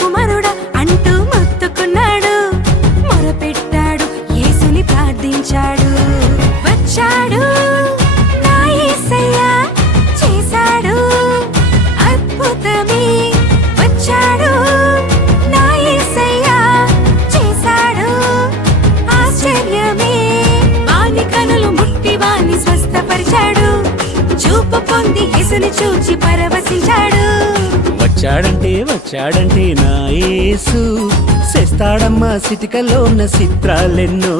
కుమారుడా అంటూ మొత్తుకున్నాడు. మొరపెట్టాడు, యేసుని ప్రార్థించాడు. వచ్చాడు నా యేసయ్య, చేశాడు అద్భుతమే. వచ్చాడు నా యేసయ్య, చేశాడు ఆశ్చర్యమే. వాని కనులు ముట్టి వాని స్వస్థపరిచాడు. చూపు పొంది యేసుని చూచి పరవశించాడు. వచ్చాడంటే నా యేసు, చేస్తాడమ్మా సిటికలో ఉన్న చిత్రాలెన్నో.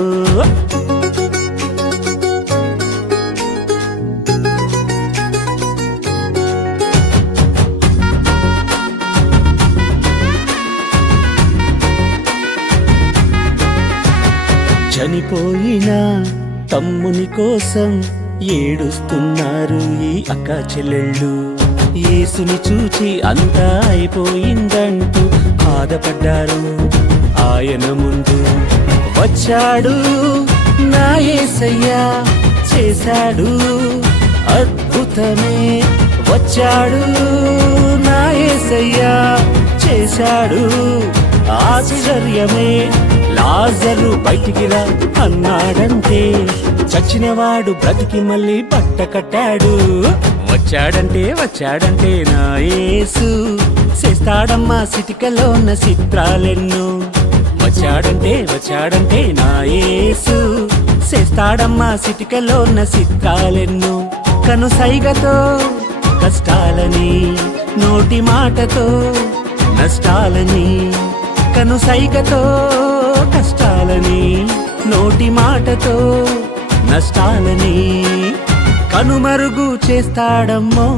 చనిపోయిన తమ్ముని కోసం ఏడుస్తున్నారు ఈ అక్క చెల్లెళ్ళు. యేసుని చూచి అంతా అయిపోయిందంటూ బాధపడ్డారు ఆయన ముందు. వచ్చాడు నా యేసయ్య, చేశాడు అద్భుతమే. వచ్చాడు నా యేసయ్య, చేశాడు ఆశ్చర్యమే. లాజరు బయటికి రా అన్నాడంటే చచ్చినవాడు బ్రతికి మళ్ళీ బట్ట కట్టాడు. వచ్చాడంటే నా యేసు, చేస్తాడమ్మా సిటికలో ఉన్న చిత్రాలెన్నో. వచ్చాడంటే నా యేసు, చేస్తాడమ్మా సిటికలో ఉన్న చిత్రాలెన్నో. కను సైగతో కష్టాలని, నోటి మాటతో నష్టాలని. కను సైగతో కష్టాలని, నోటి మాటతో నష్టాలని కనుమరుగు చేస్తాడమ్మో.